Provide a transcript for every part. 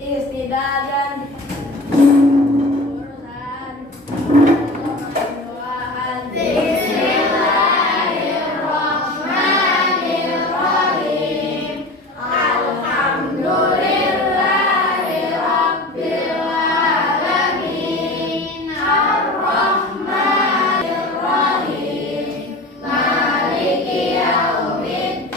istidadan urusan doaan. Bismillahirrahmanirrahim. Alhamdulillahirabbil alamin. Arrahmanirrahim. Maliki yaumiddin.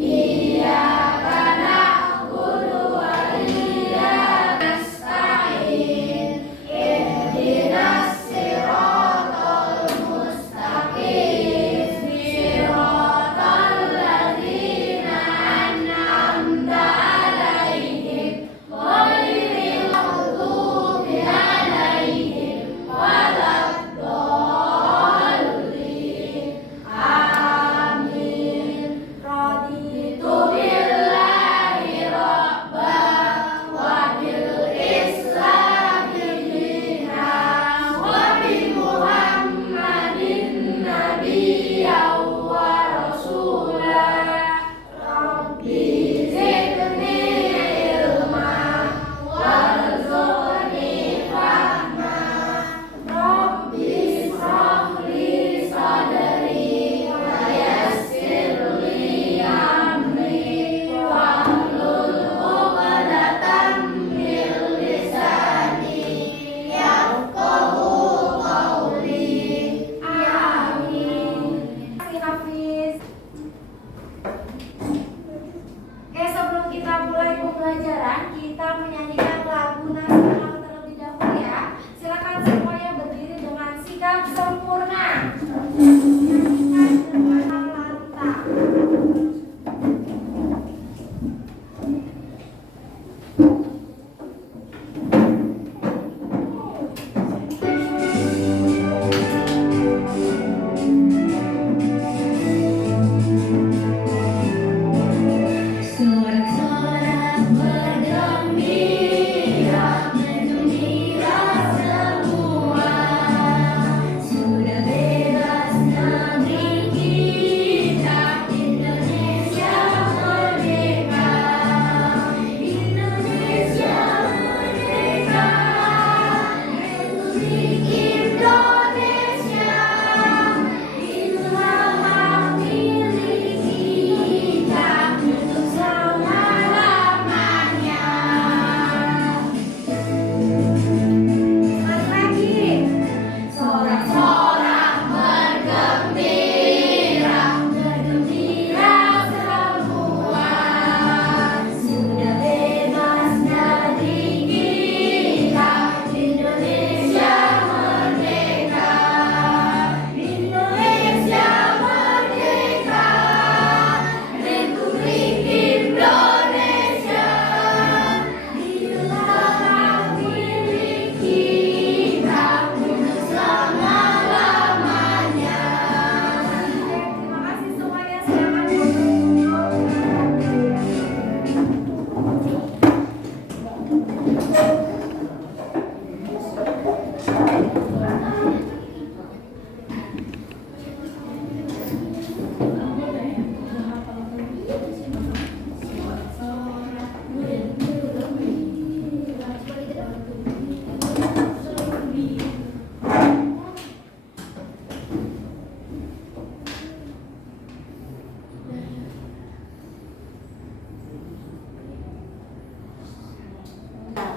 Iyyaka na'budu wa iyyaka nasta'in. Ihdinas siratal mustaqim. Siratal ladzina an'amta 'alaihim ghairil maghdubi 'alaihim waladdallin. Amin. Raditu billahi rabban wa bil islami dinan wa bi Muhammadin nabiyyan wa rasula. Rabbi zidni ilma warzuqni fahma. Rabbi ishrah li sadri wa yassir li amri wahlul 'uqdatam min lisani yafqahu qawli. Amin. Hafiz. Oke, sebelum kita mulai pembelajaran, kita menyanyikan lagu nasional terlebih dahulu ya. Silakan semuanya berdiri dengan sikap sempurna. Nyanyikan dengan lantang. Sorak-sorak bergembira, menggembira semua. Sudah bebas negeri kita, Indonesia merdeka. Indonesia merdeka, Republik Indonesia. Inilah hak milik kita untuk selama-lamanya. Sekali lagi. Sorak-sorak bergembira, bergembira semua. Sudah bebas negeri kita, Indonesia merdeka. Indonesia merdeka, Republik Indonesia. Inilah hak milik kita untuk selama-lamanya. Terima kasih semuanya, silakan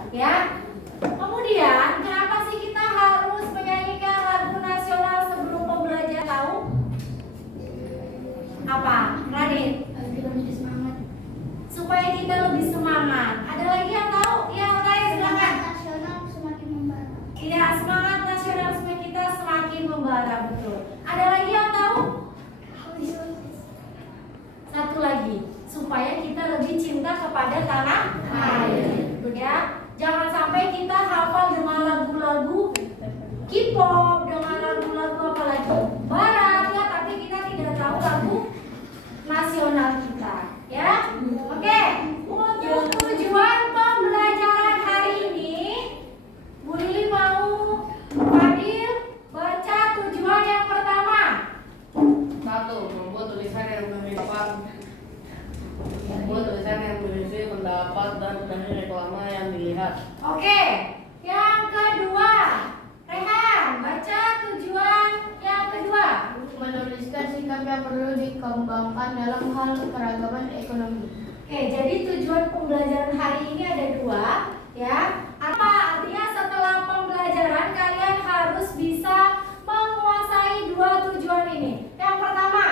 ya. Kemudian, kenapa sih kita harus menyanyikan lagu nasional sebelum pembelajaran? Tahu? Apa? Radit? Supaya kita lebih semangat. Ada lagi yang tahu? Yang lain silakan. Nasional semakin membara. Iya, semangat nasionalisme kita semakin membara, betul. Ada lagi yang tahu? Satu lagi, supaya kita lebih cinta kepada tanah air. Ya, jangan sampai Oke, yang kedua, Rehan, baca tujuan yang kedua. Menuliskan sikap yang perlu dikembangkan dalam hal keragaman ekonomi. Oke, jadi tujuan pembelajaran hari ini ada dua, ya. Apa artinya setelah pembelajaran kalian harus bisa menguasai dua tujuan ini. Yang pertama,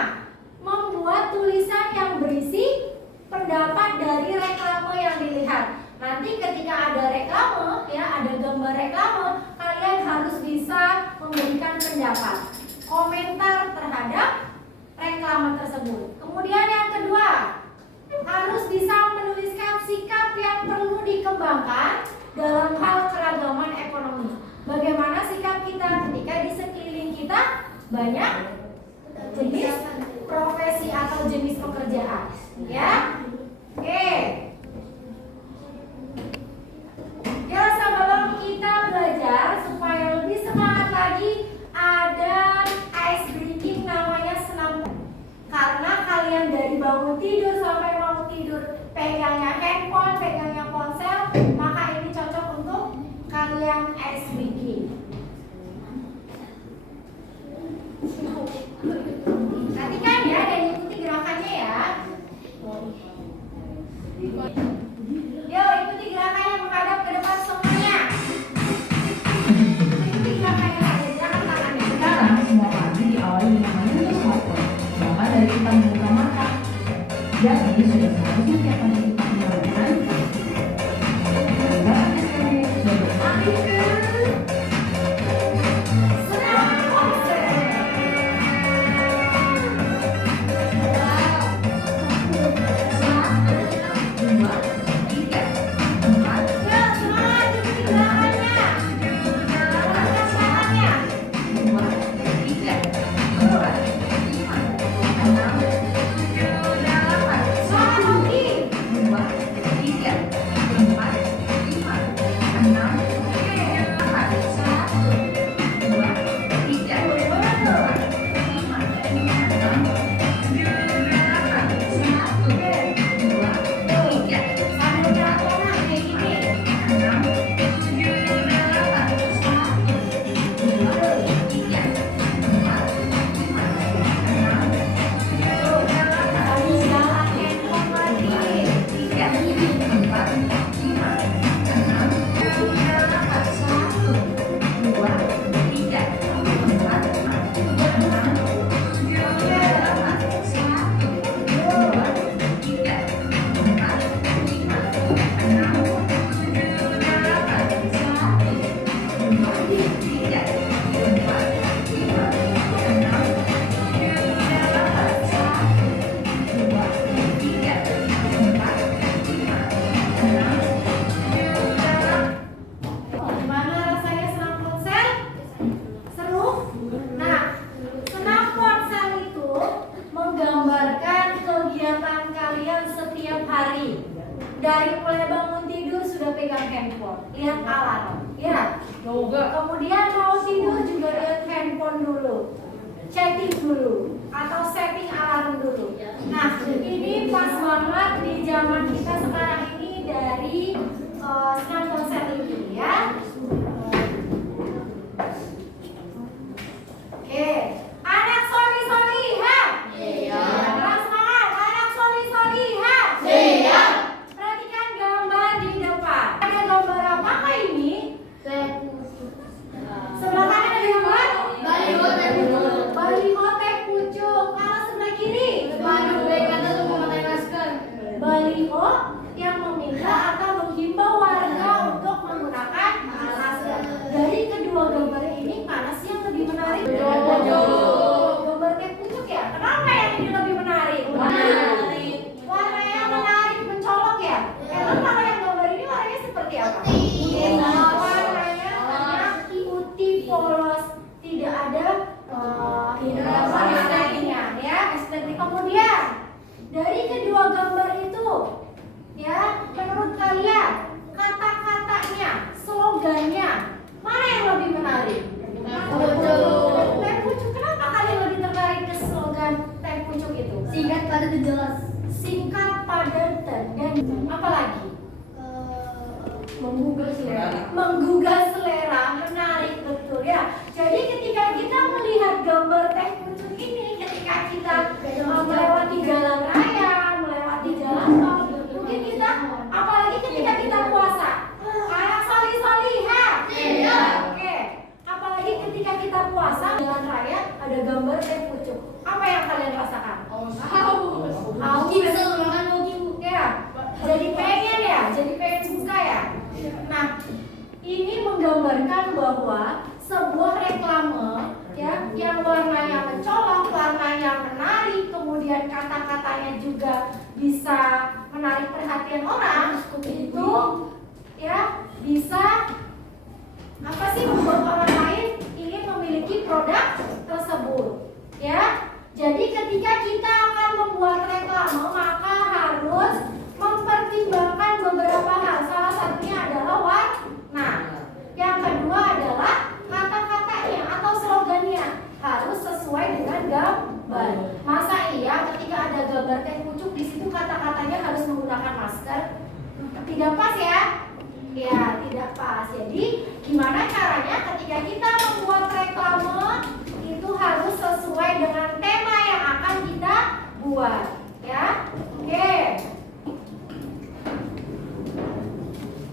membuat tulisan yang berisi pendapat dari reklame yang dilihat. Nanti ketika ada reklame, ya ada gambar reklame, kalian harus bisa memberikan pendapat, komentar terhadap reklame tersebut. Kemudian yang kedua, harus bisa menuliskan sikap yang perlu dikembangkan dalam hal keragaman ekonomi. Bagaimana sikap kita ketika di sekeliling kita banyak jenis profesi atau jenis pekerjaan, ya. Oke. Ya, sebelum kita belajar supaya lebih semangat lagi, ada ice breaking namanya senam. Karena kalian dari bangun tidur sampai mau tidur pegangnya handphone, pegangnya ponsel, maka ini cocok untuk kalian ice breaking. Perhatikan ya dan ikuti gerakannya ya. Yuk ikuti gerakannya menghadap ke depan semuanya. Ikuti gerakannya saja, gerakan tangannya. Sekarang semua pagi diawali dengan menyentuh smartphone, maka dari kita membuka mata. Jadi sudah seharusnya tiap pagi kita melakukan gambar SKD dan berpikir Senam konsen. dua, tiga, empat, Yuk semangat ikuti gerakannya. Gerakan tangannya. dua, tiga, empat, lima, enam, tujuh, delapan, Semangat lagi. dua, tiga, empat, lima, enam, tujuh, delapan, satu, dua, tiga, empat, lima, enam, tujuh, delapan, satu, dua, tiga, Sambil jalan kayak gini. enam, tujuh, delapan, satu, dua, tiga, empat, lima, enam, tujuh, delapan, Sambil jalan handphone lagi. tiga, empat, lima, enam, tujuh, delapan, satu, dua, tiga, empat, enam, tujuh, delapan, satu, dua, tiga, empat, lima, enam, tujuh, delapan, satu, dua, tiga, empat, lima, enam, tujuh, delapan, satu, dua, tiga, empat, lima, enam, tujuh, delapan. Gimana rasanya senam ponsel? Seru? Nah, senam ponsel itu menggambarkan kegiatan kalian setiap hari. Dari mulai bangun tidur sudah pegang handphone, lihat alarm, ya. Kemudian mau tidur juga lihat handphone dulu, chatting dulu, atau setting alarm dulu. Nah, ini pas banget di zaman kita sekarang ini dari senam ponsel ini, ya. Oke, anak soli ha. Iya. Keras semangat, anak soli ha. Siap. Perhatikan gambar di depan. Ada gambar apakah ini? Sebelah kanan ada gambar? Baliho teh pucuk. Baliho teh pucuk. Kalau sebelah kiri? Spanduk baik kata untuk memakai masker. Baliho yang meminta atau menghimbau warga untuk Menggugah selera. Menggugah selera, menarik, betul ya. Jadi ketika kita melihat gambar teh pucuk ini, ketika kita melewati jalan raya, melewati jalan tol, mungkin kita, apalagi ketika kita puasa, anak solih-soliha. Iya. Oke. Apalagi ketika kita puasa jalan raya ada gambar teh pucuk. Apa yang kalian rasakan? Bisa makan lagi Bu. Ya, jadi pengen ya, jadi pengen buka ya. Nah, ini menggambarkan bahwa sebuah reklame ya yang warnanya mencolok, warnanya menarik, kemudian kata-katanya juga bisa menarik perhatian orang, itu ya bisa apa sih membuat orang lain ingin memiliki produk tersebut ya. Jadi ketika kita akan membuat reklame maka harus mempertimbangkan beberapa hal. Salah satunya adalah warna. Yang kedua adalah kata-katanya atau slogannya harus sesuai dengan gambar. Masa iya ketika ada gambar teh pucuk di situ kata-katanya harus menggunakan masker? Tidak pas ya? Ya, tidak pas. Jadi gimana caranya ketika kita membuat reklame itu harus sesuai dengan tema yang akan kita buat ya. Oke.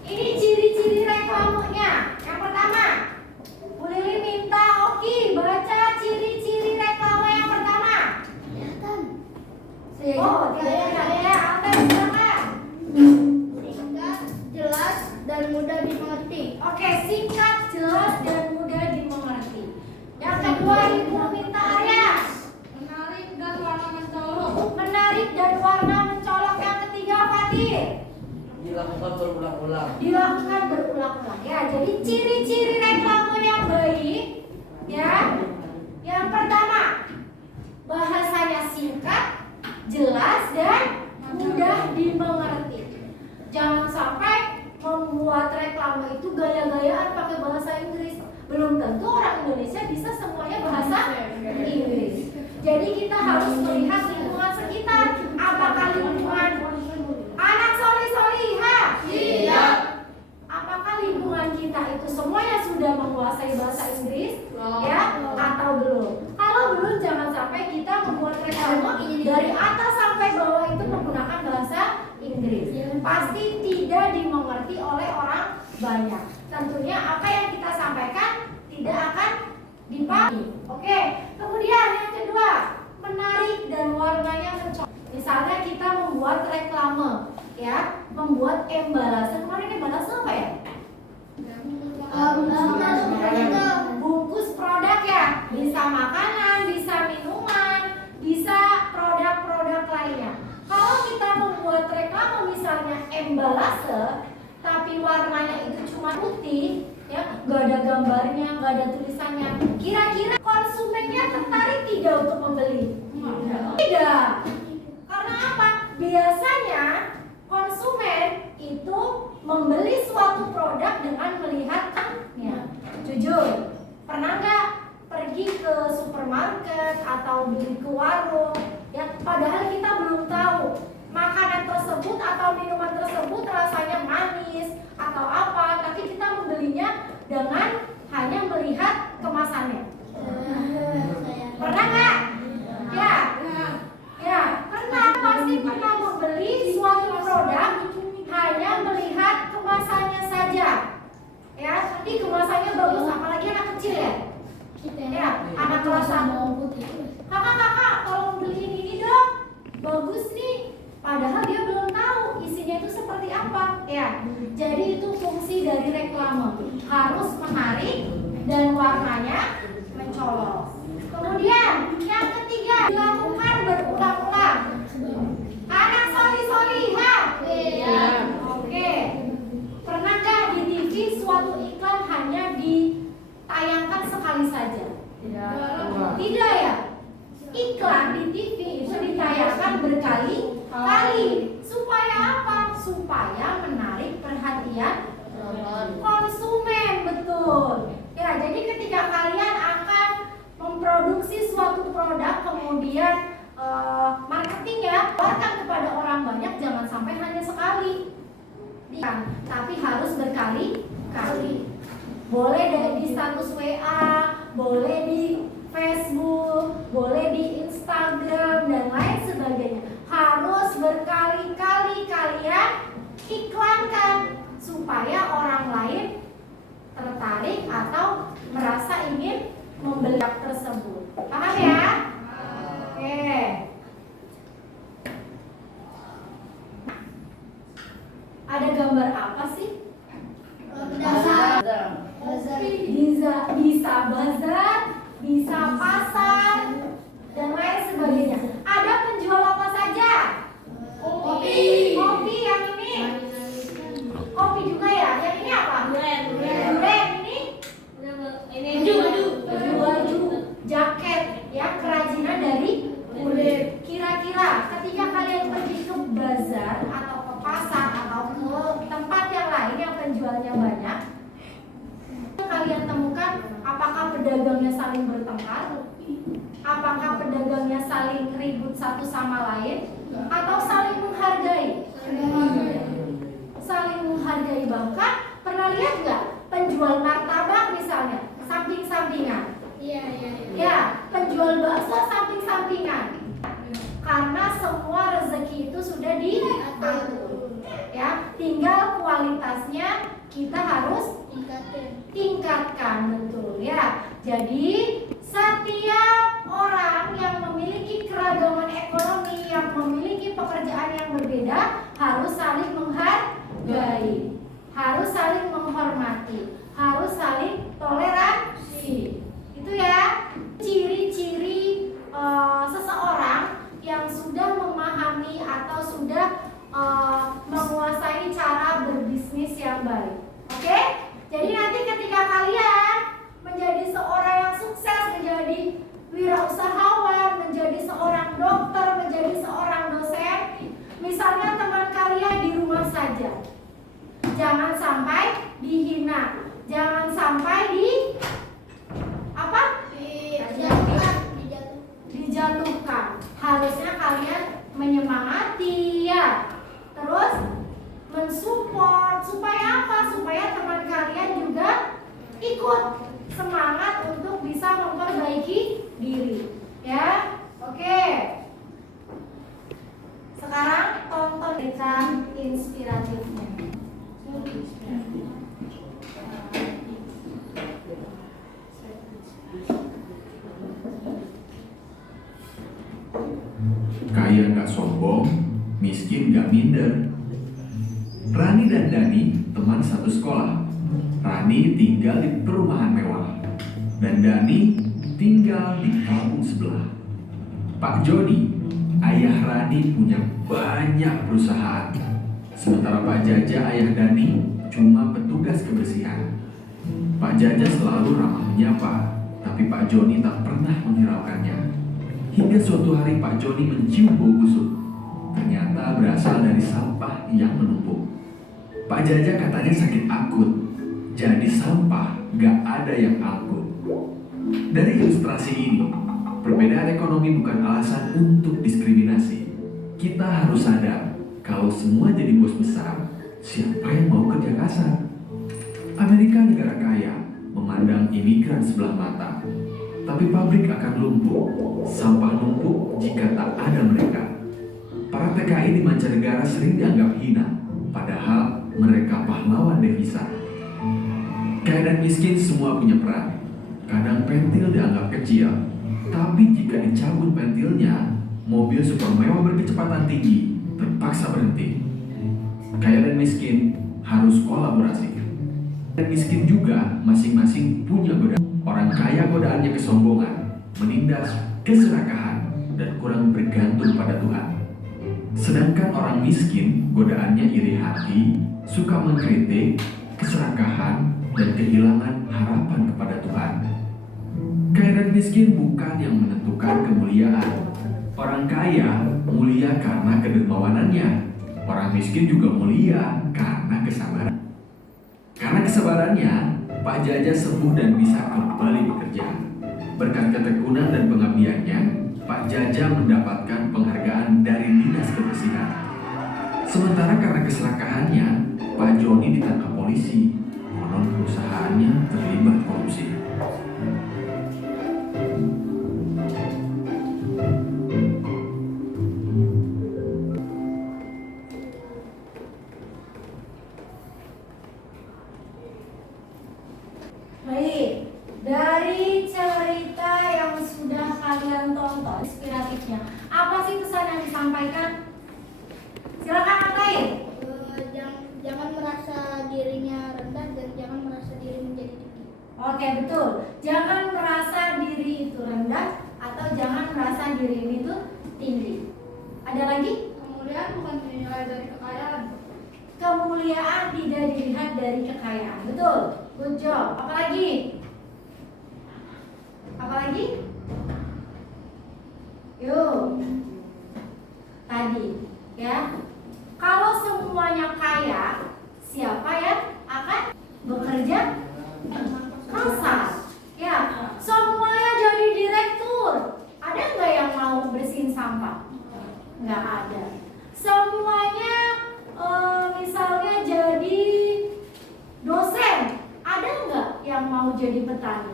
Ini ciri-ciri reklamenya. Yang pertama, Bu Lili minta Oki baca ciri-ciri reklame yang pertama. Oh, tidak ya. Alten silakan. Singkat, jelas, dan mudah dimengerti. Oke, singkat, jelas, dan mudah dimengerti. Yang kedua, Ibu minta Arya. Menarik dan warna mencolok. Menarik dan warna mencolok. Yang ketiga, Fatir. Dilakukan berulang-ulang. Dilakukan berulang-ulang. Ya, jadi ciri-ciri reklame yang baik, ya. Yang pertama, bahasanya singkat, jelas, dan mudah dimengerti. Jangan sampai membuat reklame itu gaya-gayaan pakai bahasa Inggris. Belum tentu orang Indonesia bisa semuanya bahasa Inggris. Jadi kita harus melihat lingkungan sekitar. Apakah lingkungan anak solih-soliha? Iya. Apakah lingkungan kita itu semuanya sudah menguasai bahasa Inggris? Ya, atau belum? Kalau belum, jangan sampai kita membuat reklame dari atas sampai bawah itu menggunakan bahasa Inggris. Pasti tidak dimengerti oleh orang banyak. Tentunya apa yang kita sampaikan tidak akan dipahami. Oke, kemudian yang kedua, menarik dan warnanya mencolok. Misalnya kita membuat reklame, ya, membuat embalasan. Kemarin embalasan apa ya? Bungkus produk ya, bisa makanan, bisa minuman, bisa produk-produk lainnya. Kalau kita membuat reklame misalnya embalase, tapi warnanya itu cuma putih, ya, nggak ada gambarnya, nggak ada tulisannya. Kira-kira konsumennya tertarik tidak untuk membeli? Tidak. Karena apa? Biasanya konsumen itu membeli suatu produk dengan melihatnya. Jujur, pernah nggak pergi ke supermarket atau beli ke warung, ya, padahal kita belum tahu makanan tersebut atau minuman tersebut rasanya manis atau apa, tapi kita membelinya dengan hanya melihat kemasannya. Pernah nggak? Ya, ya, pernah, pasti pernah membeli suatu produk hanya melihat kemasannya saja. Ya, ini kemasannya bagus, apalagi anak kecil ya. Ya, anak kelas 1. Kakak, tolong beliin ini dong. Bagus nih. Padahal dia belum tahu isinya itu seperti apa. Ya, jadi itu fungsi dari reklame. Harus menarik dan warnanya mencolok. Kemudian yang ketiga, dilakukan berulang-ulang. Anak solih-soliha. Iya. Oke. Pernahkah di TV suatu iklan hanya ditayangkan sekali saja? Tidak ya? Iklan di TV itu ditayangkan berkali-kali. Supaya apa? Supaya menarik perhatian konsumen, betul. Ya, jadi ketika kalian akan memproduksi suatu produk, kemudian marketingnya tawarkan kepada orang banyak, jangan sampai hanya sekali, tapi harus berkali. berkali-kali. Boleh di status WA, boleh di Facebook, boleh di Instagram dan lain sebagainya. Harus berkali-kali kalian iklankan supaya orang lain tertarik atau merasa ingin membeli tersebut. Paham ya? Oke. Ada gambar apa sih? Bisa bazar, bisa pasar, dan lain sebagainya. Ada penjual apa saja? Kopi yang ini. Kopi juga ya. Yang ini apa? Duren. Ini baju, jaket, ya, kerajinan dari kulit. Kira-kira ketika kalian pergi ke bazar atau ke pasar atau ke tempat yang lain yang penjualnya banyak, kalian temukan apakah pedagangnya saling bertengkar, apakah pedagangnya saling ribut satu sama lain, atau saling menghargai? Saling menghargai. Bahkan pernah lihat nggak penjual martabak misalnya samping-sampingan? Ya, penjual bakso samping-sampingan. Karena semua rezeki itu sudah diatur. Ya, tinggal kualitasnya kita harus tingkatkan, betul ya. Jadi setiap orang yang memiliki keragaman ekonomi, yang memiliki pekerjaan yang berbeda, harus saling menghargai, harus saling menghormati, harus saling toleransi. Itu ya ciri-ciri seseorang yang sudah memahami atau sudah menguasai cara berbisnis yang baik. Oke? Jadi nanti ketika kalian menjadi seorang yang sukses, menjadi wirausahawan, menjadi seorang dokter, menjadi seorang dosen, misalnya teman kalian di rumah saja, jangan sampai dihina, jangan sampai dijatuhkan. Harusnya kalian menyemangati ya, terus mensupport. Supaya apa? Supaya teman kalian juga ikut semangat untuk bisa memperbaiki diri ya. Oke, sekarang tonton cerita inspiratifnya. Kaya nggak sombong, miskin nggak minder. Rani dan Dani teman satu sekolah. Rani tinggal di perumahan mewah dan Dani tinggal di kampung sebelah. Pak Joni, ayah Rani, punya banyak perusahaan. Sementara Pak Jaja, ayah Dani, cuma petugas kebersihan. Pak Jaja selalu ramah menyapa, tapi Pak Joni tak pernah menghiraukannya. Hingga suatu hari Pak Joni mencium bau busuk. Ternyata berasal dari sampah yang menumpuk. Pak Jaja katanya sakit akut, jadi sampah gak ada yang angkut. Dari ilustrasi ini, perbedaan ekonomi bukan alasan untuk diskriminasi. Kita harus sadar, kalau semua jadi bos besar, siapa yang mau kerja kasar? Amerika, negara kaya, memandang imigran sebelah mata. Tapi pabrik akan lumpuh, sampah numpuk jika tak ada mereka. Para TKI di mancanegara sering dianggap hina, padahal mereka pahlawan devisa. Kaya dan miskin semua punya peran. Kadang pentil dianggap kecil, tapi jika dicabut pentilnya, mobil super mewah berkecepatan tinggi terpaksa berhenti. Kaya dan miskin harus kolaborasi. Dan miskin juga masing-masing punya godaan. Orang kaya godaannya kesombongan, menindas, keserakahan, dan kurang bergantung pada Tuhan. Sedangkan orang miskin godaannya iri hati, suka mengkritik, keserakahan, dan kehilangan harapan kepada Tuhan. Kaya dan miskin bukan yang menentukan kemuliaan. Orang kaya mulia karena kedermawanannya. Orang miskin juga mulia karena kesabaran. Karena kesabarannya, Pak Jaja sembuh dan bisa kembali bekerja. Berkat ketekunan dan pengabdiannya, Pak Jaja mendapatkan penghargaan dari Dinas Kebersihan. Sementara karena keserakahannya, Pak Joni ditangkap polisi. Baik, dari cerita yang sudah kalian tonton, inspiratifnya, apa sih pesan yang disampaikan? Silakan Atai. Jangan merasa dirinya rendah dan jangan merasa diri menjadi tinggi. Oke, betul. Jangan merasa diri itu rendah atau jangan merasa diri itu tinggi. Ada lagi? Kemudian bukan dinilai dari kekayaan. Kemuliaan tidak dilihat dari kekayaan. Betul. Good job. Apalagi? Apalagi? Yuk. Tadi, ya. Kalau semuanya kaya, siapa yang akan bekerja keras? Ya, semuanya jadi direktur. Ada nggak yang mau bersihin sampah? Nggak ada. Semuanya misalnya jadi dosen. Ada nggak yang mau jadi petani?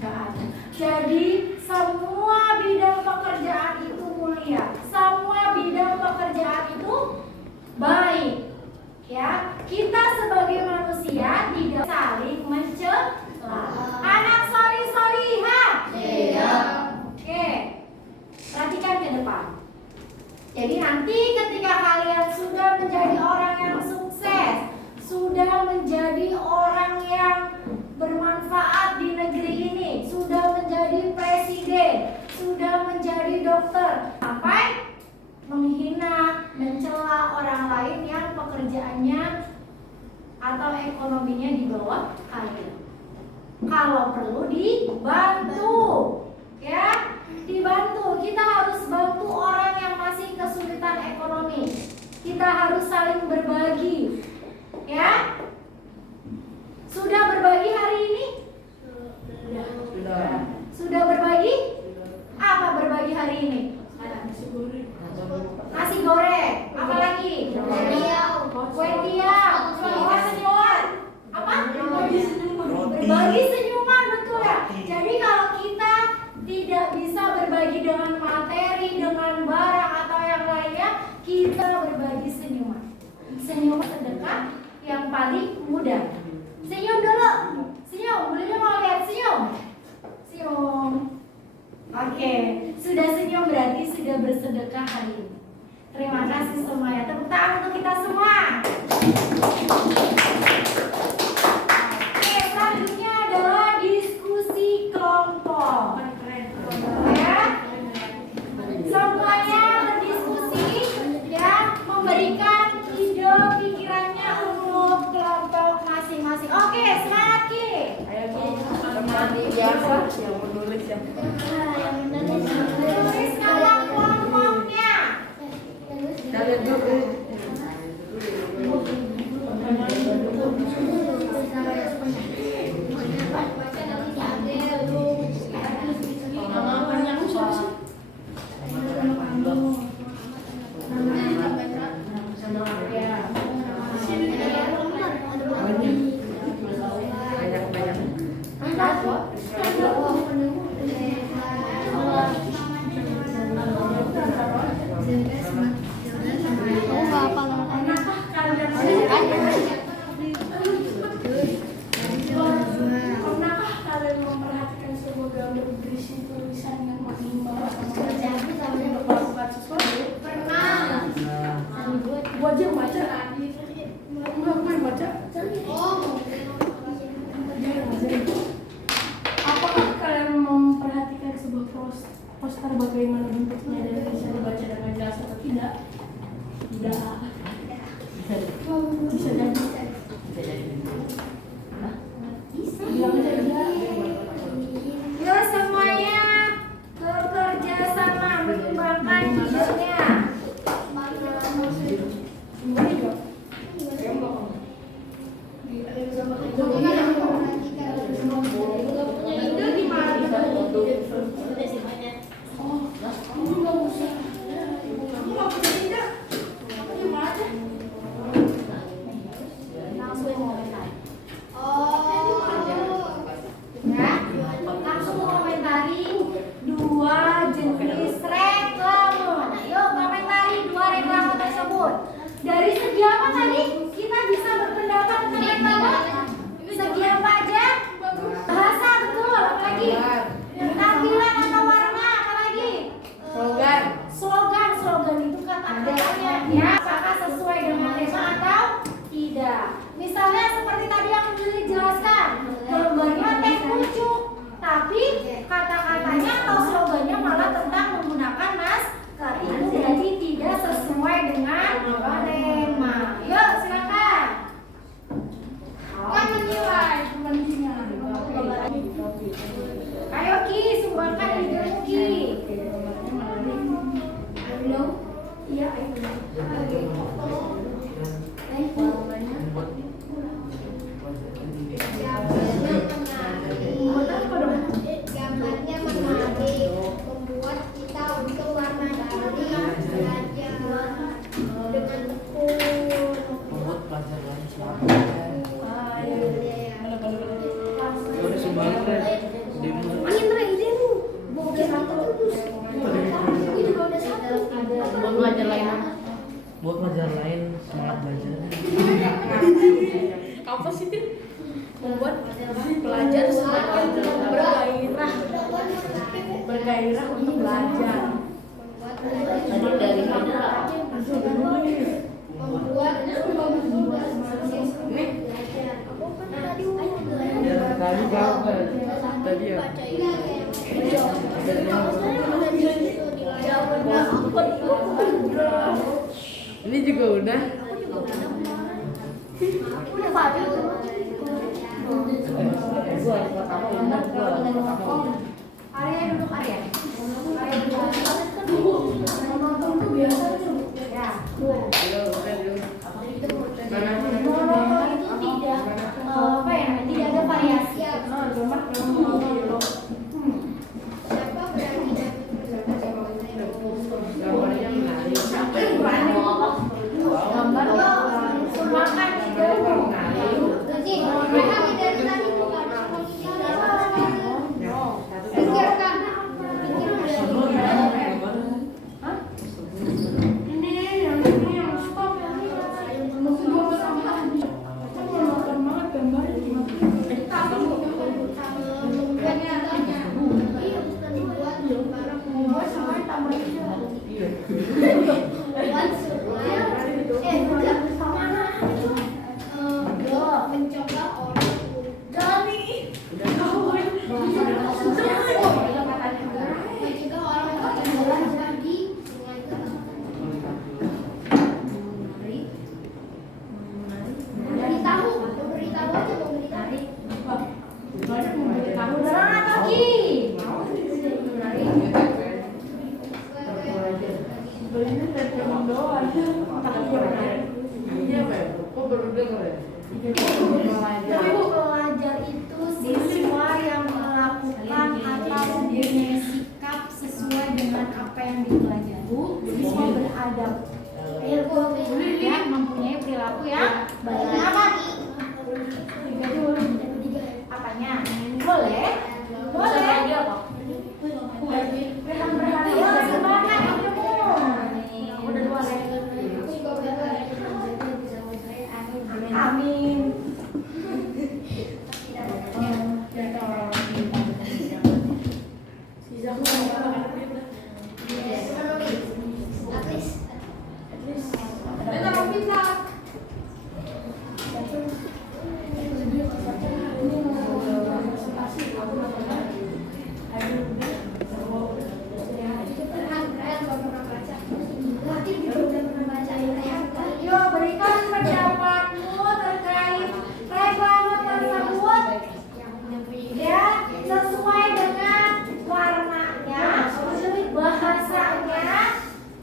Nggak ada. Jadi semua bidang pekerjaan itu mulia. Semua bidang pekerjaan itu baik. Ya, kita sebagai manusia tidak saling mencela. Anak solih-solihah. Iya. Oke. Perhatikan ke depan. Jadi nanti ketika kalian sudah menjadi orang yang sukses, sudah menjadi orang yang bermanfaat di negeri ini, sudah menjadi presiden, sudah menjadi dokter, sampai menghina, mencela orang lain yang pekerjaannya atau ekonominya di bawah kalian. Kalau perlu dibantu, ya, dibantu. Kita harus bantu orang yang masih kesulitan ekonomi. Kita harus saling berbagi, ya. Sudah berbagi hari ini? Sudah. Sudah berbagi? Apa berbagi hari ini? Nasi goreng. Apa lagi? Kue tiaw. Apa senyuman? Apa? Berbagi senyuman, betul ya. Jadi kalau kita tidak bisa berbagi dengan materi, dengan barang atau yang lainnya, kita berbagi senyuman. Senyuman sedekah yang paling mudah. Senyum dulu. Senyum. Belinya mau lihat senyum. Senyum. Oke. Sudah senyum berarti sudah bersedekah hari ini. Terima kasih semuanya. Tepuk tangan untuk kita semua. Oke, selanjutnya adalah diskusi kelompok. Ya. Semuanya berdiskusi, ya, memberikan ide pikirannya untuk kelompok masing-masing. Oke, semangat Ki. Ayo Ki, seperti biasa yang menulis ya. Tulis nama kelompoknya. Kalian dulu. Pernahkah kalian memperhatikan sebuah gambar berisi tulisan yang mengimbau sama bapak sesuatu? Pernah. Gua aja baca tadi. Enggak baca. Apakah kalian memperhatikan sebuah poster bagaimana bentuknya dan bisa dibaca dengan jelas atau tidak? Tidak. Bisa jadi. Bilang aja iya. Yuk semuanya bekerja sama menyumbangkan idenya. Ide gimana? Oh, kamu nggak usah. Kamu nggak punya ide. Kamu cuma aja. Langsung komentar. Ya, langsung komentari 2 jenis reklame. Yuk komentari 2 reklame tersebut. Dari segi apa tadi? Kita bisa berpendapat tentang reklame. Segi apa Buat belajar lain. Buat pelajaran lain semangat belajar. Apa sih Tin? Membuat pelajar semakin bergairah untuk belajar. Tadi dari mana? Tadi berapa? Tadi ya. Ini juga udah. Arya duduk Arya. Arya duduk. Nonton tuh biasa tuh. Ya. Monoton itu tidak apa ya? Tidak ada variasi. Gambar makan Pelajar itu siswa yang melakukan atau punya sikap sesuai dengan apa yang dipelajari. Siswa beradab. Ya, mempunyai perilaku yang baik. Apanya? Boleh? Boleh. Semangat hidupmu. Udah dua Amin. Yo, berikan pendapatmu terkait regulamen tersebut. Ya, sesuai dengan warnanya, bahasanya,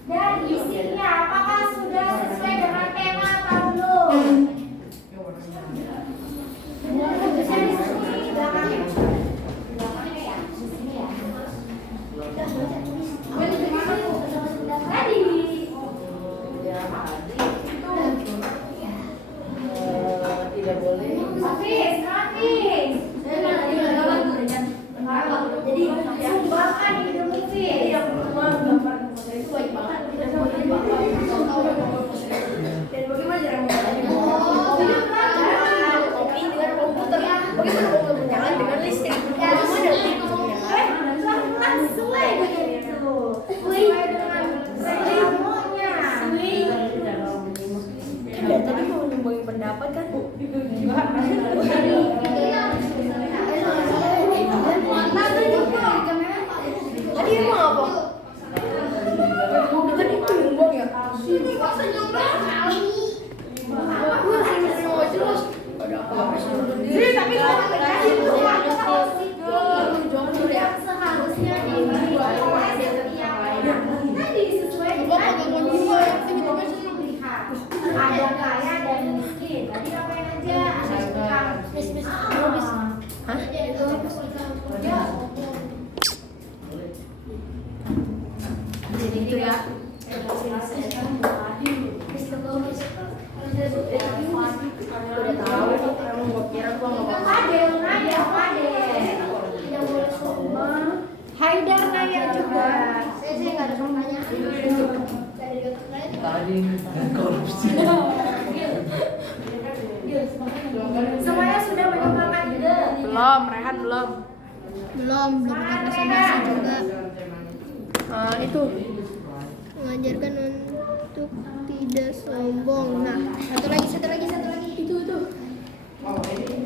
dan isinya. Apakah sudah sesuai dengan tema atau belum? Bisa di sini, di belakangnya. Di belakangnya ya, di sini ya. Tadi. Tidak boleh. Hafiz. Jadi sumbangkan hidupmu, Hafiz. Dan bagaimana cara membacanya? Kopi dengan komputer. Bagaimana komputer berjalan dengan listrik? Sesuai dengan itu. Sesuai dengan ilmunya. Tadi mau nyumbangin pendapat kan? Tadi emang apa? Tadi mau nyumbang ya? Ini masa nyumbang? Gue sering nggak jelas. Ada apa sih? Tapi kalau dikasih itu yang seharusnya diberikan tadi sesuai dengan lihat. Ada kaya dan miskin. Tadi ngapain aja? Ada tukang. Hah? Jadi itu ya. Udah tahu, emang gue kira gue nggak bakal. Fadel, Fadel. sih nggak ada pertanyaan. Tadi korupsi. Semuanya sudah menyumbangkan ide. Belum, Rehan belum. Belum pakai basa-basi juga. Itu Mengajarkan untuk tidak sombong. Nah, satu lagi. Itu.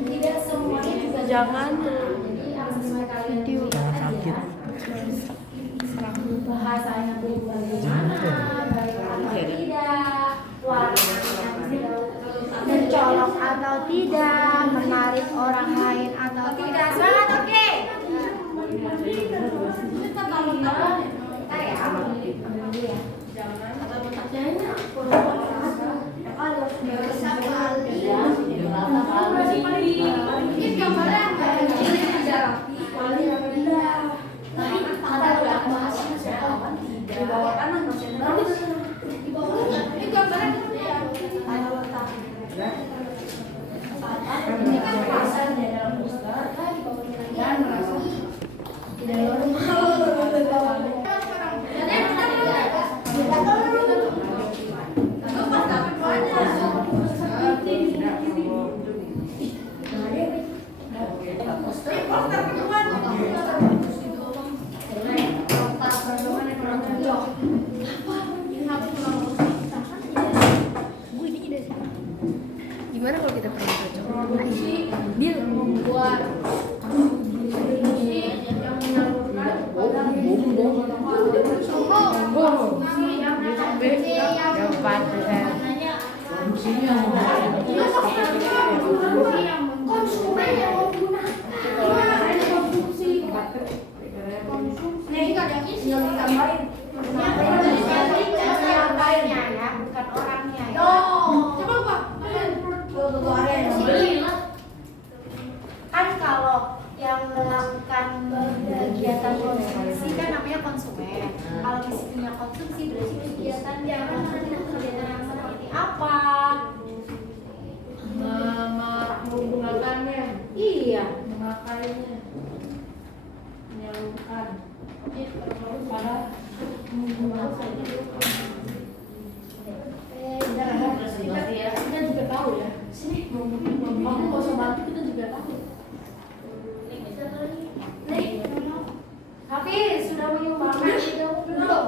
Tidak semuanya juga jangan jadi harus sesuai kalian Video. sakit. bahasanya bagaimana, baik atau tidak, warnanya tidak, Mencolok atau tidak, menarik orang lain atau tidak. Semangat, oke. Bentar ya, ambil dulu ya. Gimana kalau kita pernah cocok? Dia membuat Siapanya ya, bukan orangnya ya. Kan kalau yang melakukan kegiatan konsumsi kan namanya konsumen. Kalau misalnya konsumsi berarti kegiatan yang seperti apa? Menggunakannya, Iya. memakainya, menyalurkan. Kita juga tahu ya. Sini, kamu nggak usah bantu, kita juga tahu. Hafiz sudah menyumbangkan ide belum?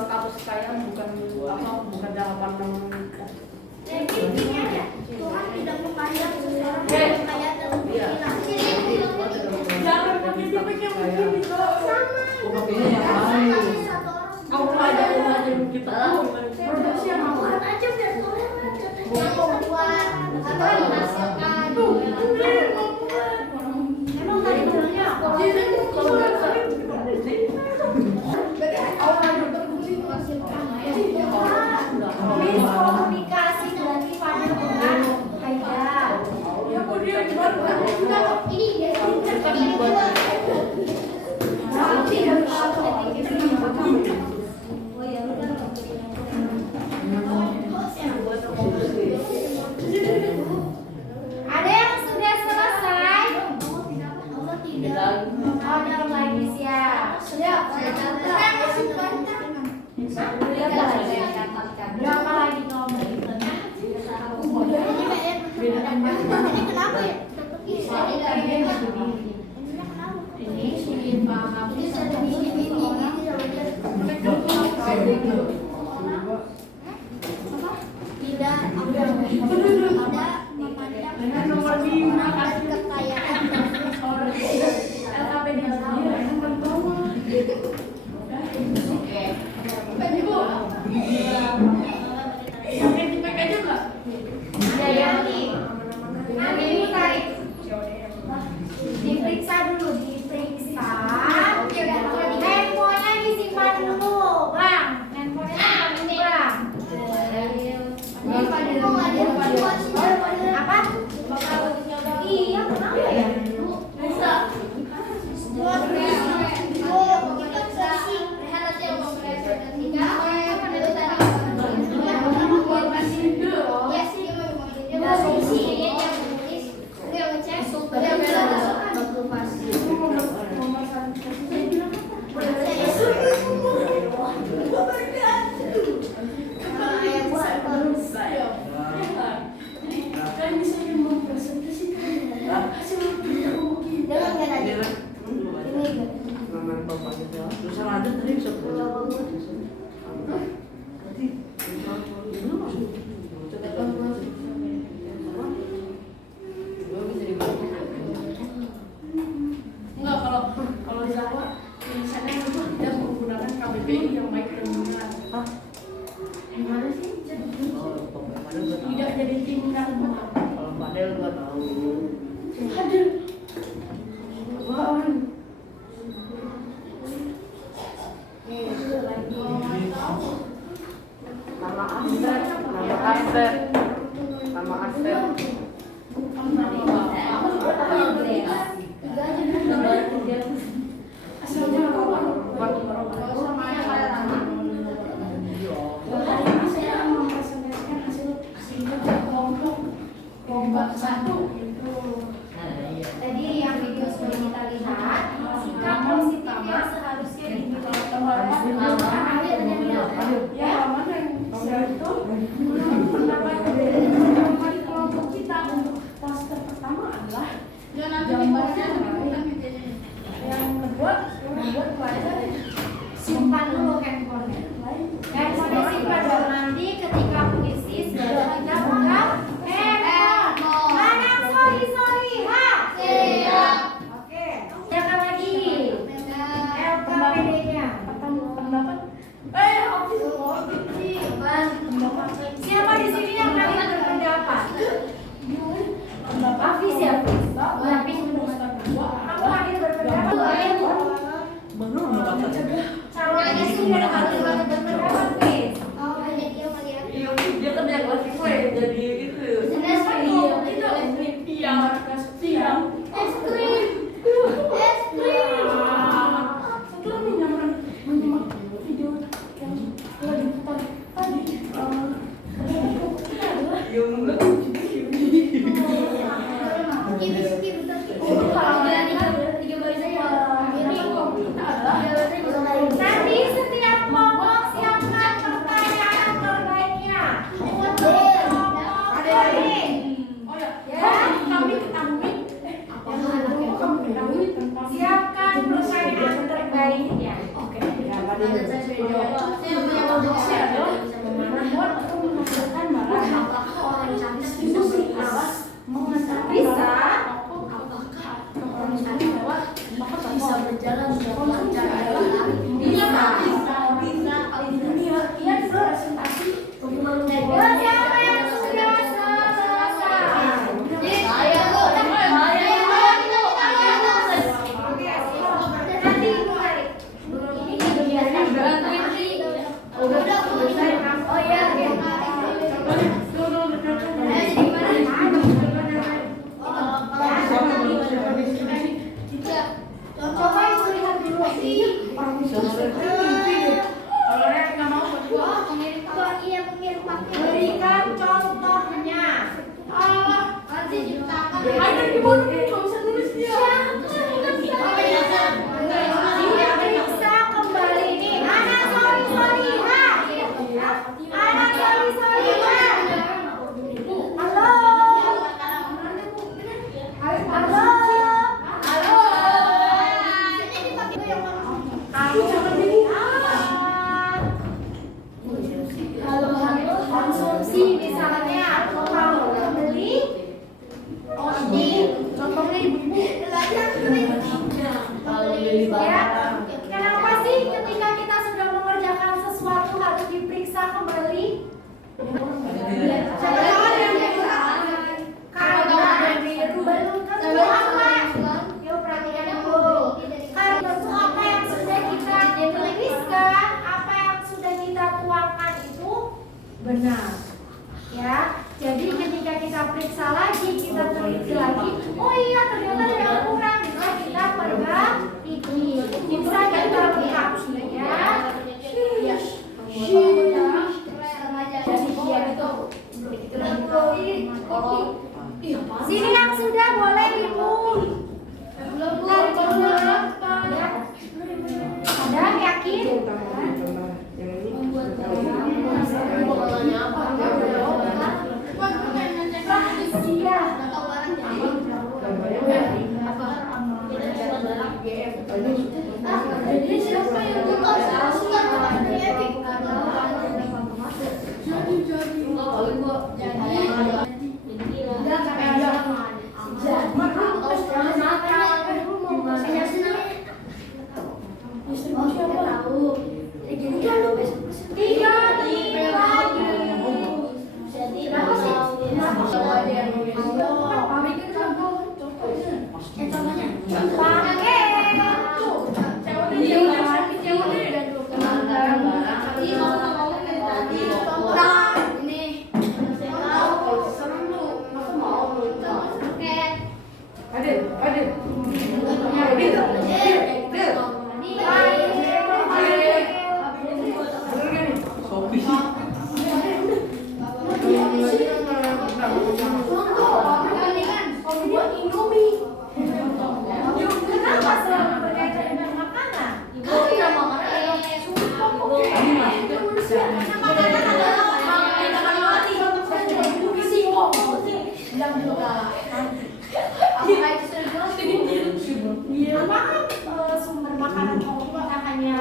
Status saya bukan dalam pandang menikah. Tuhan tidak memandang seseorang yang kaya dan Jangan pakai tipik yang begini kok. Pakainya yang lain. Aku ada kita. Produksi yang mau. aja biar orang membuat atau menghasilkan. Emang tadi bilangnya apa? Miskomunikasi berarti pada dengan Haida. Ini dia Ada yang sudah selesai? Oh, dalam lagi siap. Berapa lagi nomor? ini kenapa ya? Ini sulit paham. Tidak ada memandang kekayaan Ya, ya, nih. Nanti ini tarik. diperiksa dulu, diperiksa. Handphonenya disimpan dulu, Bang. Handphonenya disimpan dulu, Bang. Apa? Iya, kenapa ya? Enggak, kalau di Jawa tulisannya itu tidak menggunakan KBBI yang baik dan benar. Yang mana sih? Tidak jadi tindak benar. Kalau padel gua tahu. Hadir. Apaan? Nama Asep, nama Asep, nama Asep. Asalnya apa? Samanya kayak nama. Saya mempresentasikan hasilnya kelompok 1 gitu. Tadi yang video sudah kita lihat, sikap positifnya seharusnya dimiliki. Ya, mana yang bisa itu? Menurut pendapat di kelompok kita untuk klaster pertama adalah gambarnya yang kedua membuat pelajar Simpan dulu handphonenya. Handphonenya simpan dulu, nanti ketika mengisi sudah kita buka handphone. Mana sorry, ha? Siap. Oke. Siapa lagi? LKPD-nya. pendapat habis Siapa di sini yang tadi berpendapat? Hafiz ya? Hafiz kamu tadi berpendapat? Benar nggak kata? Calonnya sudah harus berpendapat, Hafiz. Dia kan yang lagi gue jadi itu. tiang es krim. Setelah menyimak video yang lagi putar tadi, kita adalah Nanti setiap kelompok siapkan pertanyaan terbaiknya. Ada ini. Siapkan pertanyaan terbaiknya. membuat atau menghasilkan barang. Itu sih mengantar Bisa. bisa berjalan lancar Iya, presentasi Siapa yang sudah selesai? Nanti ibu tarik. Coba ibu lihat dulu. Berikan contohnya. Dia periksa kembali nih. Anak sorry, ha. Anak sorry, ha. Halo. Kamu jangan konsumsi misalnya kalau beli contohnya ibu-ibu Benar. Ya, jadi ketika kita periksa lagi, kita teliti lagi, oh iya ternyata ada yang kurang, bisa kita perbaiki, bisa kita lihat, ya. Sini yang sudah boleh ibu. Ada yakin? Jadi siapa yang buka Sumber makanan kita hanya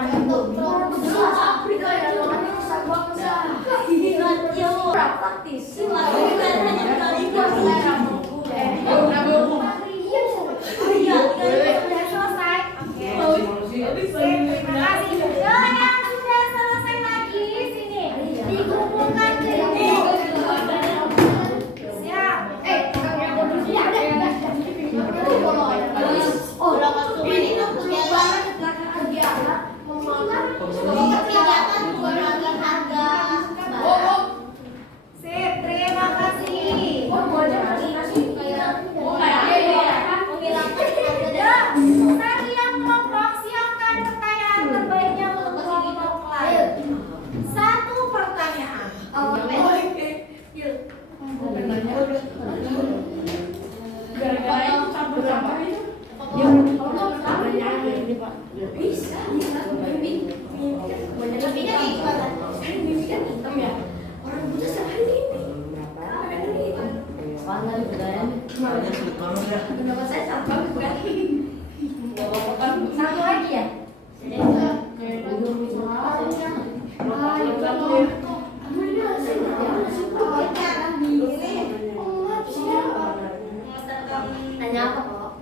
praktis. Sudah selesai. Terima kasih. Yang sudah selesai lagi sini dikumpulkan ke ibu. Siap. Sip, terima kasih. Setiap kelompok siapkan pertanyaan terbaiknya untuk kelompok lain. Satu pertanyaan. Gara-gara itu campur-campur itu. Bisa. Hitam ya. Orang buta sehari ini. Kenapa saya sampah bukan? Satu lagi ya? Tanya apa, Pak?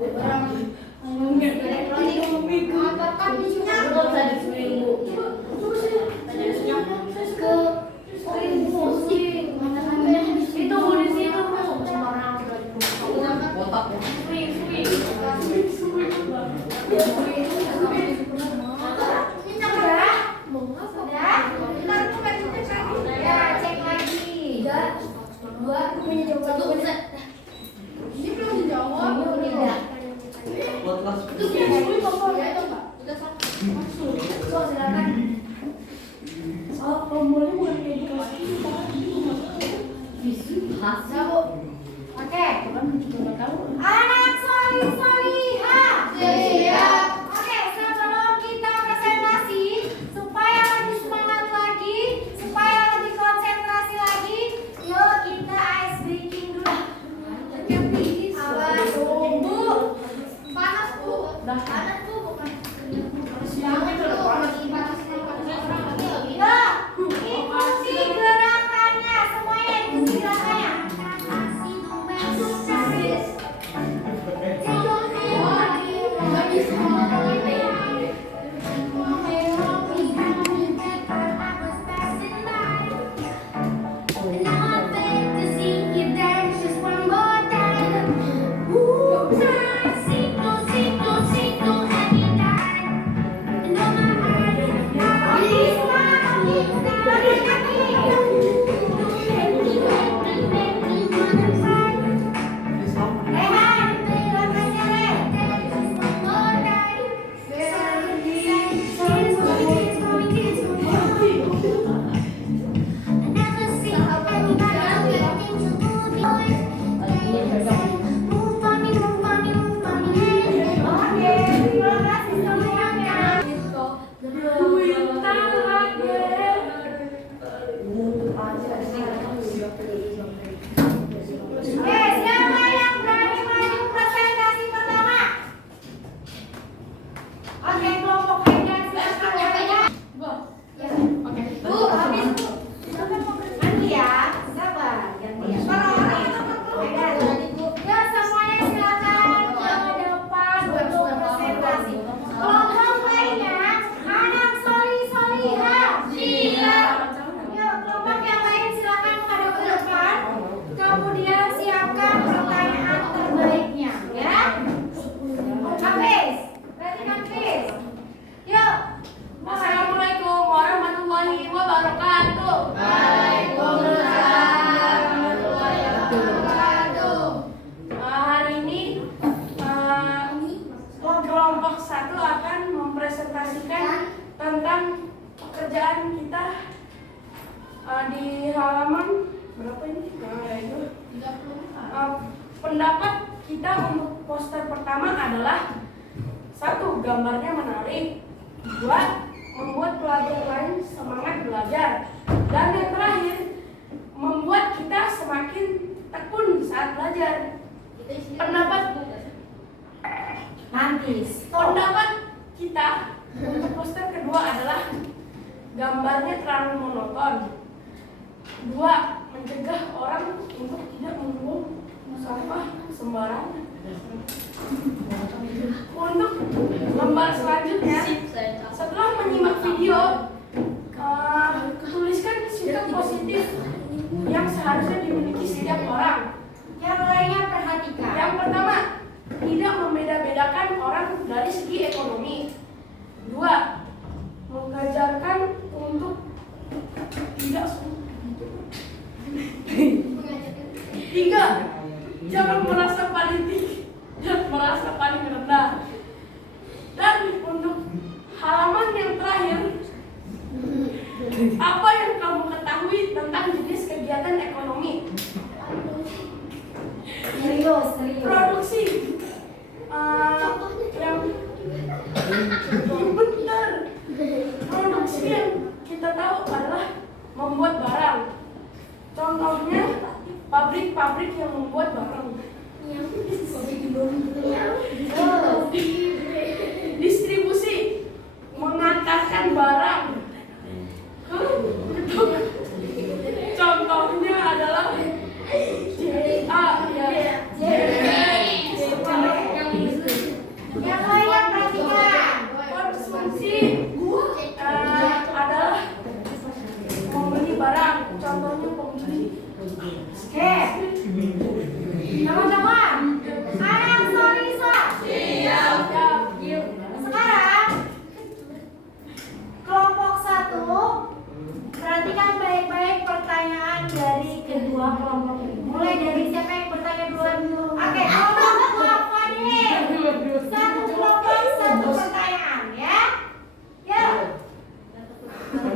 Oke. Anak solih-solihah. Siap. Oke, sebelum kita presentasi, supaya lebih semangat lagi, supaya lebih konsentrasi lagi, yuk kita ice breaking dulu. Awas, Bu. Panas, Bu. Panas, Bu. Yuk, ikuti gerakannya, semuanya ikuti gerakannya. Oke, siapa yang berani maju presentasi pertama? Oke, kelompok Aida silakan Aida. Ya. Oke. Bu, habis Bu. Nanti ya, sabar. Kalau orang itu Aida. Ya, semuanya silakan ke depan untuk presentasi. Kelompok lainnya, anak soli-soliha. Siap. Yuk, kelompok yang lain silakan menghadap ke depan. Kemudian siapkan pertanyaan terbaiknya, ya. Habis. Perhatikan please. Yuk. Assalamualaikum warahmatullahi wabarakatuh. Waalaikumsalam warahmatullahi wabarakatuh. Hari ini kelompok 1 akan mempresentasikan tentang pekerjaan kita di halaman berapa ini? Nah, itu. Pendapat kita untuk poster pertama adalah 1. Gambarnya menarik. 2. Membuat pelajar lain semangat belajar. Dan yang terakhir, membuat kita semakin tekun saat belajar. Pendapat pendapat kita untuk poster kedua adalah gambarnya terlalu monoton. 2. Mencegah orang untuk tidak membuang sampah sembarangan. Untuk lembar selanjutnya, setelah menyimak video, tuliskan sikap positif yang seharusnya dimiliki setiap orang. Yang lainnya perhatikan. Yang pertama, tidak membeda-bedakan orang dari segi ekonomi. 2. Mengajarkan untuk tidak 3. Jangan merasa paling tinggi dan merasa paling rendah. Dan untuk halaman yang terakhir, apa yang kamu ketahui tentang jenis kegiatan ekonomi? Serius. Produksi yang benar. Produksi yang kita tahu adalah membuat barang. Contohnya pabrik-pabrik yang membuat barang. Distribusi, mengantarkan barang. Contohnya adalah Yang lainnya perhatikan. konsumsi adalah membeli barang. Contohnya pembeli. Oke. Teman-teman, anak Solisa. Siap. Sekarang kelompok 1 perhatikan baik-baik pertanyaan dari kedua kelompok ini. Mulai dari siapa yang bertanya duluan? Oke, kelompok 2 Fadil. 1 kelompok 1 pertanyaan ya. Yuk.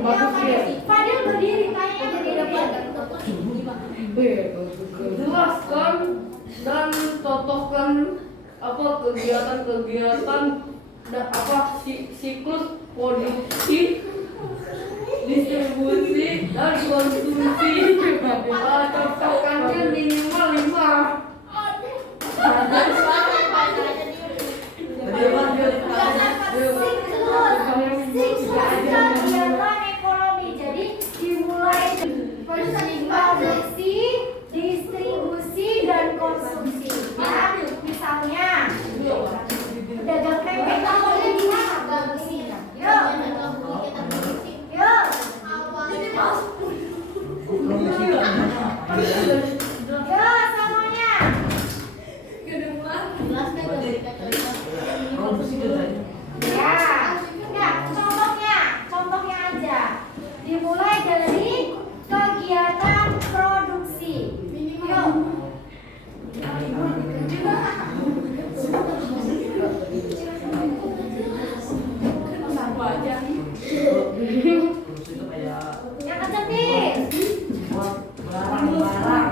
Fadil berdiri, tanya berdiri. Jelaskan dan contohkan kegiatan-kegiatan siklus produksi, distribusi, dan konsumsi. Contohkannya minimal 5. Kegiatan ekonomi. Jadi dimulai produksi, distribusi, dan konsumsi. Ya, misalnya pedagang tempe tahunya di mana produksinya? Yuk. Ya, semuanya. Ya, contohnya aja. Dimulai dari kegiatan produksi. Yuk. Yang kecepit. Barang-barang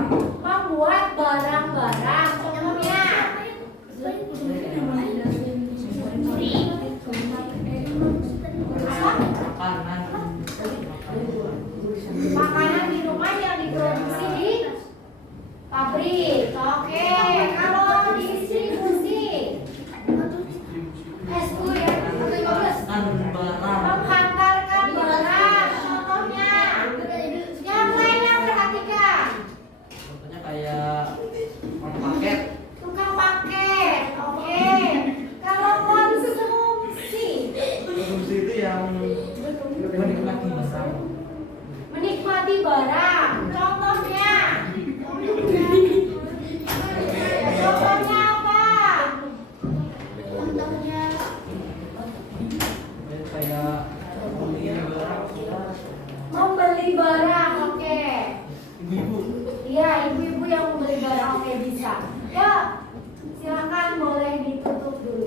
Oke, bisa. Yuk, silakan boleh ditutup dulu.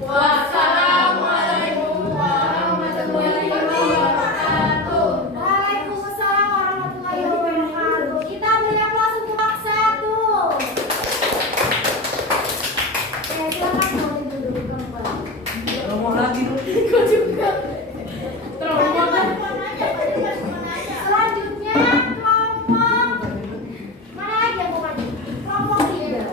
Wassalamualaikum warahmatullahi wabarakatuh. Waalaikumsalam warahmatullahi wabarakatuh. Kita beri aplaus untuk Pak Satu. Oke, silakan boleh duduk kembali. Ngomong lagi. Kau juga. Trauma. Selanjutnya kelompok mana lagi yang mau maju? Kelompok 3.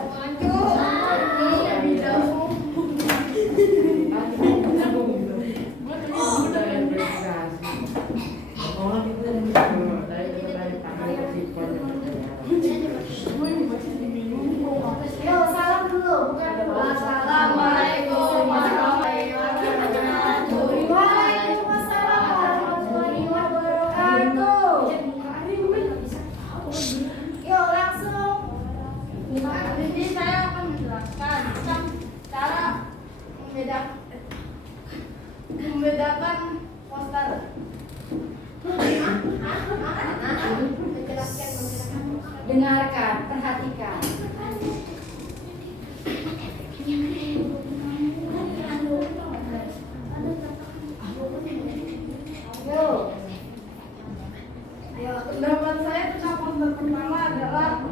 Yo, salam dulu, bukan dulu. Assalamualaikum warahmatullahi wabarakatuh. Waalaikumsalam warahmatullahi wabarakatuh. Yo, langsung. Ini saya akan menjelaskan tentang cara membedakan poster. Dengarkan, perhatikan. Yo. Ya, pendapat saya tentang poster pertama adalah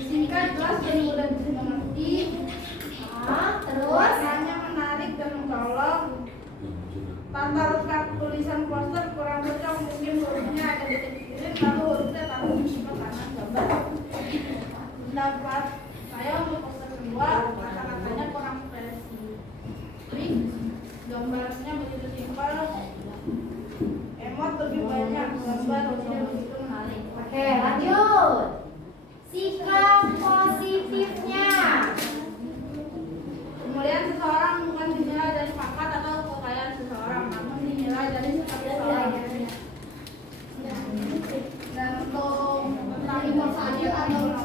singkat, jelas, dan mudah dimengerti. Terus Hanya menarik dan mencolok. Tata letak tulisan poster kurang cocok, mungkin hurufnya ada di kiri, lalu hurufnya taruh di sebelah kanan gambar. Pendapat saya untuk poster kedua, kata-katanya kurang spesifik, gambarnya begitu simpel, emot lebih banyak, gambar tidak begitu menarik. oke, lanjut. Sikap positifnya. Kemudian seseorang bukan dinilai dari pangkat atau kekayaan seseorang, namun dinilai dari sifat seseorang. Dan untuk tentang informasi atau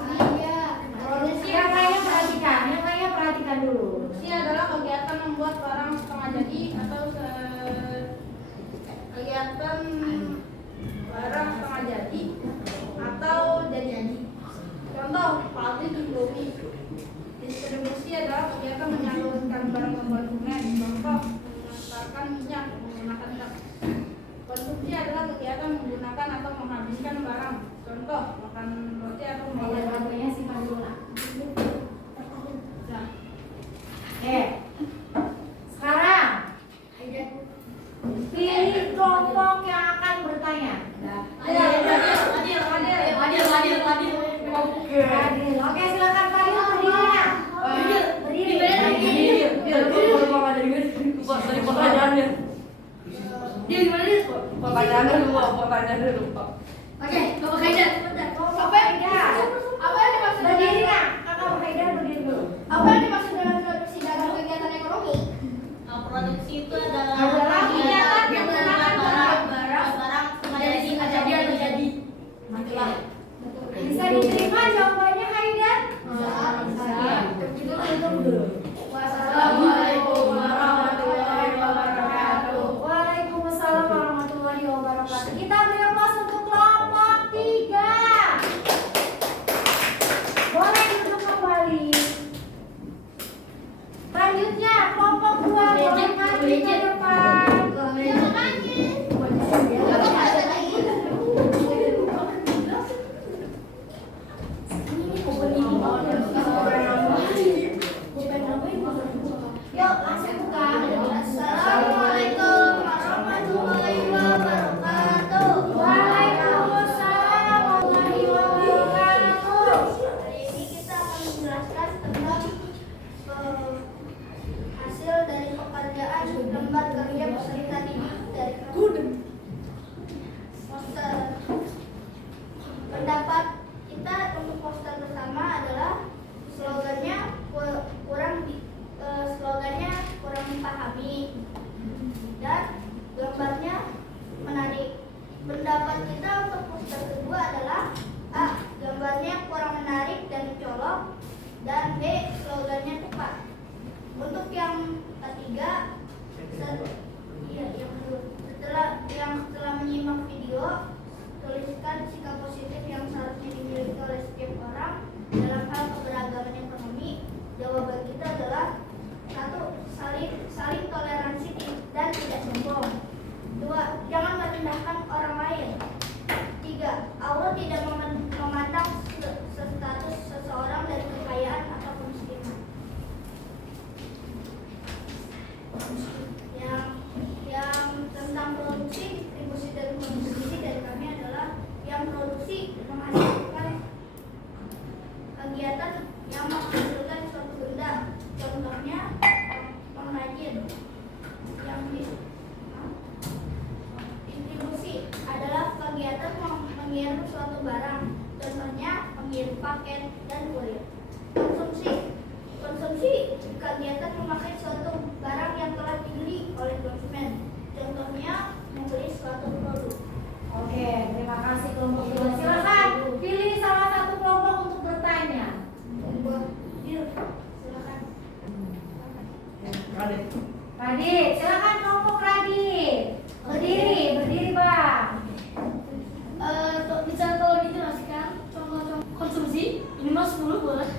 produksi Yang lainnya perhatikan dulu. produksi adalah kegiatan membuat barang setengah jadi atau kegiatan barang setengah jadi atau jadi. Contoh, pabrik Indomie. Distribusi adalah kegiatan menyalurkan barang ke konsumen. Contoh, mengantarkan minyak menggunakan truk. Konsumsi adalah kegiatan menggunakan atau menghabiskan barang. Contoh, makan roti atau makan Lagunya simpan dulu lah. Nah, Oke. Sekarang pilih kelompok yang akan bertanya. Adil. Oke, silakan Fadil berdirinya. Berdiri. Dari pertanyaannya. Pertanyaan dulu, Pak. Oke, Bapak Haidar. Apa yang dimaksud berdiri nak? Kakak Haidar berdiri dulu. Apa yang dimaksud dengan produksi dalam kegiatan ekonomi? Produksi itu adalah Adalah kegiatan yang menggunakan barang jadi. Bisa diterima jawabannya Haidar? Wassalamualaikum warahmatullahi wabarakatuh. Waalaikumsalam warahmatullahi wabarakatuh. Kita beri aplaus untuk kelompok 3. Boleh duduk kembali. Selanjutnya kelompok 2 boleh maju ke depan. Yuk langsung buka. Assalamualaikum warahmatullahi wabarakatuh. Waalaikumsalam warahmatullahi wabarakatuh. Hari ini kita akan menjelaskan tentang hasil dari pekerjaan lembar kerja peserta didik dari poster. Pendapat kita untuk poster pertama adalah slogannya kurang dipahami dan gambarnya menarik. Pendapat kita untuk poster kedua adalah A. Gambarnya kurang menarik dan mencolok, dan B. Slogannya tepat. Untuk yang ketiga, setelah menyimak video, tuliskan sikap positif yang seharusnya pakaian, dan kulit. Konsumsi kegiatan memakai suatu barang yang telah dibeli oleh konsumen. Contohnya membeli suatu produk. Oke, terima kasih kelompok 2. Silakan pilih salah satu kelompok untuk bertanya. Silakan. Radit, silakan kelompok Radit. Berdiri Bang. Bisa kalau dijelaskan contoh-contoh konsumsi minimal 10 boleh.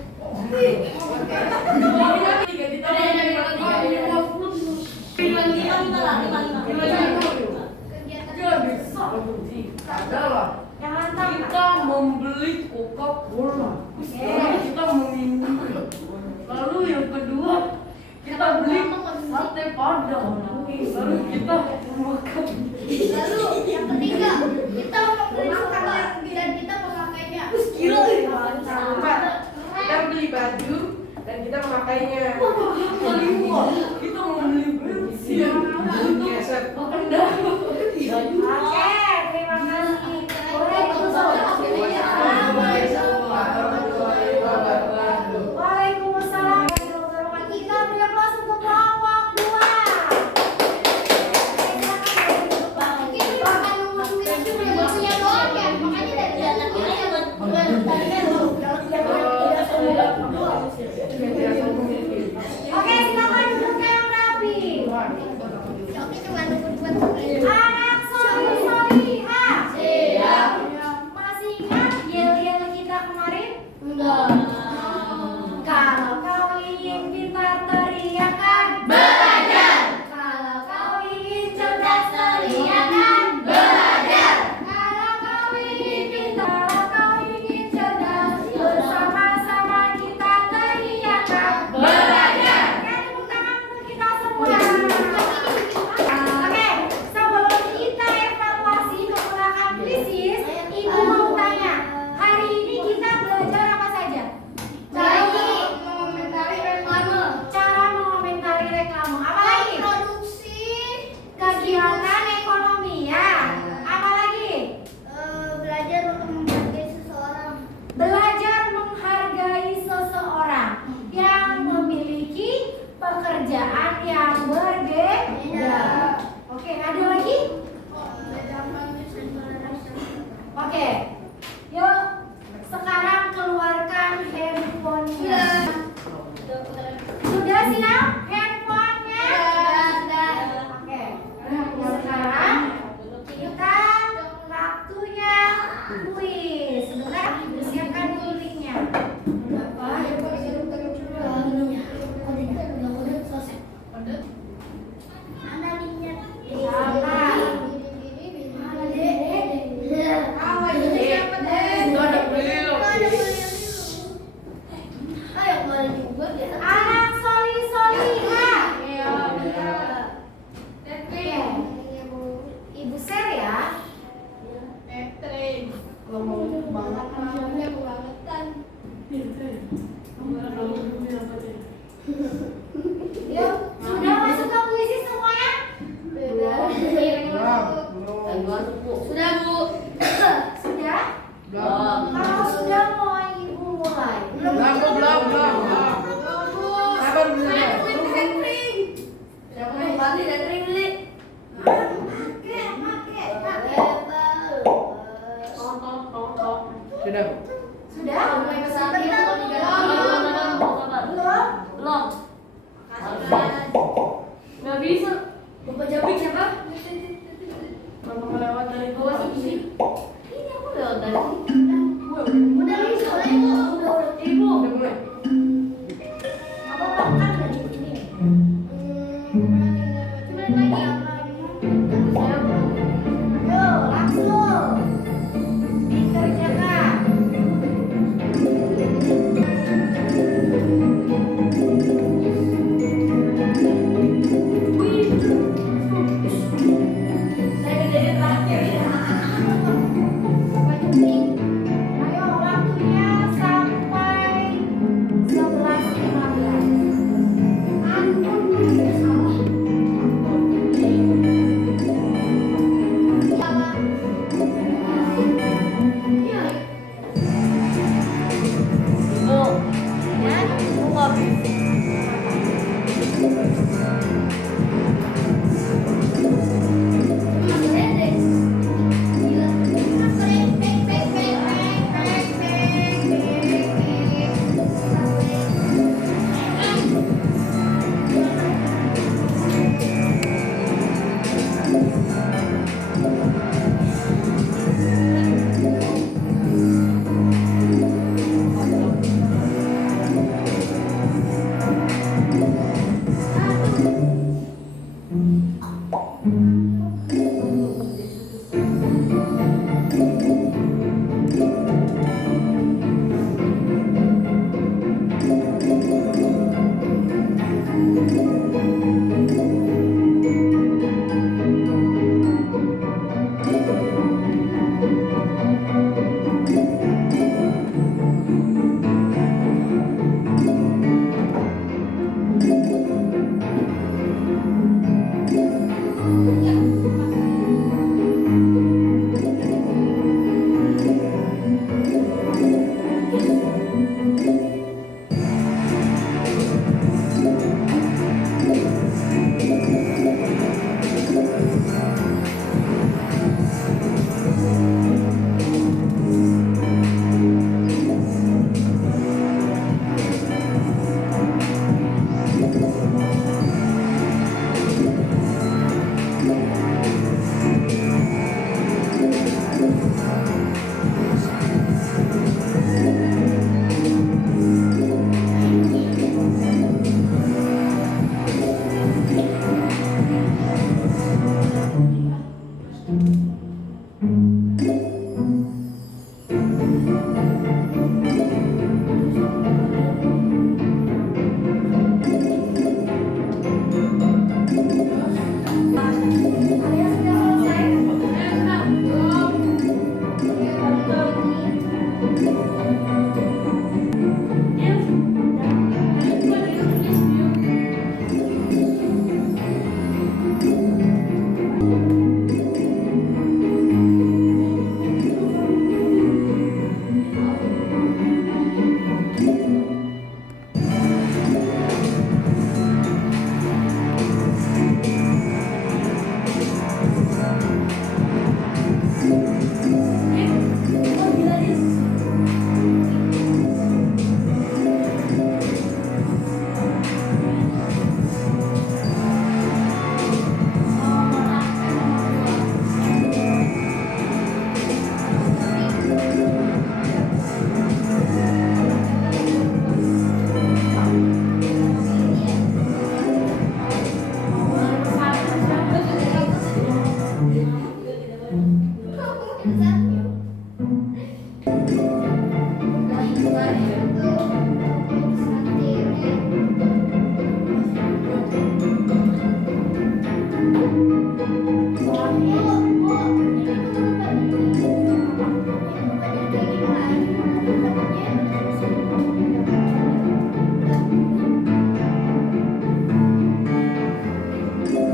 Adalah Yang lantang. kita membeli Coca-Cola, kita meminum. Lalu yang kedua kita beli sate padang, lalu kita makan. Lalu yang ketiga, kita membeli sofa dan kita memakainya. Kita beli baju dan kita memakainya. Kelima, kita membeli bensin untuk makan daun. Oke, terima kasih. Boleh Waalaikumsalam. Kita beri aplaus untuk kelompok 2. Kita akan menggunakan bukunya doang ya, makanya dari jalan Oke, silakan duduk yang rapi. Anak solih-soliha. Siap. Masih ingat yel-yel kita kemarin? Enggak. Kalau kau ingin pintar teriakan Belajar. Kalau kau ingin cerdas teriakan Belajar. Kalau kau ingin pintar, kalau kau ingin cerdas, bersama-sama kita teriakan Belajar. Oke, tepuk tangan untuk kita semua. Oke, sebelum kita evaluasi menggunakan krisis, Ibu mau tanya, hari ini kita belajar apa saja? Cara mengomentari reklame. Apa lagi? produksi Kegiatan ekonomi ya. Apa lagi? belajar untuk menghargai seseorang. Belajar menghargai seseorang yang memiliki pekerjaan yang berbeda. Oke, ada lagi? Oke, yuk sekarang keluarkan handphonenya. Sudah siap handphonenya? Oke, sekarang kita waktunya kuis. Sebentar, siapkan kuisnya. Anak soli-soliha. Oke. Ibu share ya. Yuk, sudah masuk ke puisi semuanya? Sudah, Bu. Sudah? Belum. Kalau sudah mau ibu mulai. Belum. Sabar dulu. Sudah. Sudah? Belum? Nggak bisa. Bapak Jabrik siapa? Kamu melewat dari Bawa sini. Ini aku lewat dari sini. Udah bisa, Ibu. Udah mulai. Apa kan dari sini? Yuk, langsung dikerjakan.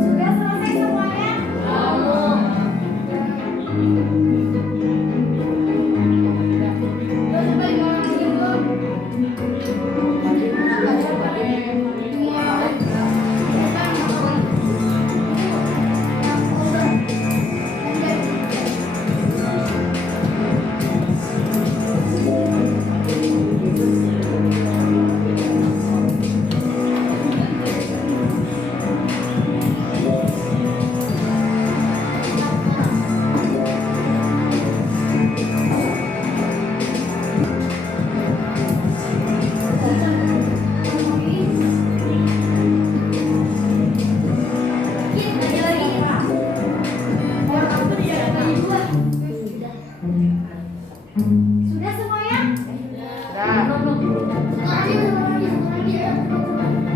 Sudah selesai semuanya? Sudah semuanya? Nah. Satu lagi, satu lagi, satu lagi.